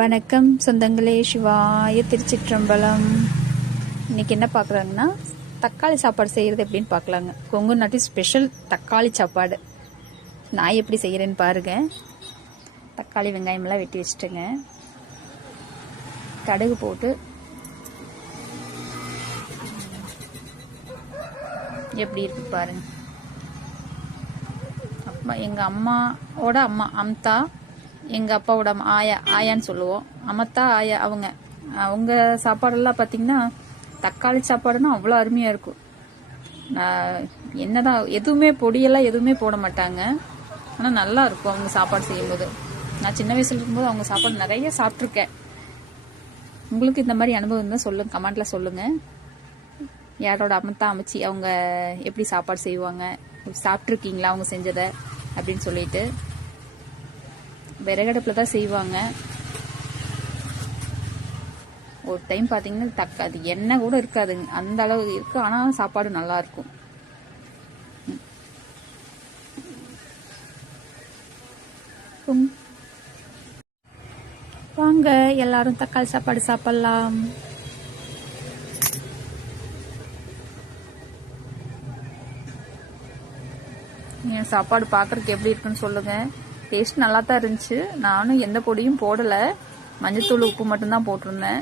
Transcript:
வணக்கம் சொந்தங்களே, சிவாய திருச்சிற்றம்பலம். இன்னைக்கு என்ன பார்க்குறாங்கன்னா, தக்காளி சாப்பாடு செய்கிறது எப்படின்னு பார்க்கலாங்க. கொங்கு நாட்டு ஸ்பெஷல் தக்காளி சாப்பாடு நான் எப்படி செய்கிறேன்னு பாருங்கள். தக்காளி வெங்காயமெல்லாம் வெட்டி வச்சுட்டேங்க. கடுகு போட்டு எப்படி இருக்கு பாருங்க. அப்பா எங்கள் அம்மாவோட அம்மா அம்தா, எங்கள் அப்பாவோட ஆயான்னு சொல்லுவோம். அமத்தா ஆயா அவங்க சாப்பாடெல்லாம் பார்த்தீங்கன்னா தக்காளி சாப்பாடுன்னா அவ்வளோ அருமையாக இருக்கும். என்னதான் எதுவுமே பொடியெல்லாம் எதுவுமே போட மாட்டாங்க, ஆனால் நல்லா இருக்கும் அவங்க சாப்பாடு செய்யும்போது. நான் சின்ன வயசுல இருக்கும்போது அவங்க சாப்பாடு நிறைய சாப்பிட்ருக்கேன். உங்களுக்கு இந்த மாதிரி அனுபவம் தான் சொல்லுங்க, கமெண்ட்ல சொல்லுங்க. யாரோட அம்மத்தா அமைச்சி அவங்க எப்படி சாப்பாடு செய்வாங்க, சாப்பிட்ருக்கீங்களா அவங்க செஞ்சதை அப்படின்னு சொல்லிட்டு. விறகடுப்பில் தான் செய்வாங்க. ஒரு டைம் பார்த்தீங்கன்னா அது எண்ணெய் கூட இருக்காதுங்க, அந்த அளவு இருக்கு. ஆனால் சாப்பாடு நல்லா இருக்கும். வாங்க எல்லாரும் தக்காளி சாப்பாடு சாப்பிடலாம். என் சாப்பாடு பார்க்குறதுக்கு எப்படி இருக்குன்னு சொல்லுங்க. டேஸ்ட் நல்லா தான் இருந்துச்சு. நானும் எந்த பொடியும் போடலை, மஞ்சத்தூள் உப்பு மட்டும்தான் போட்டிருந்தேன்.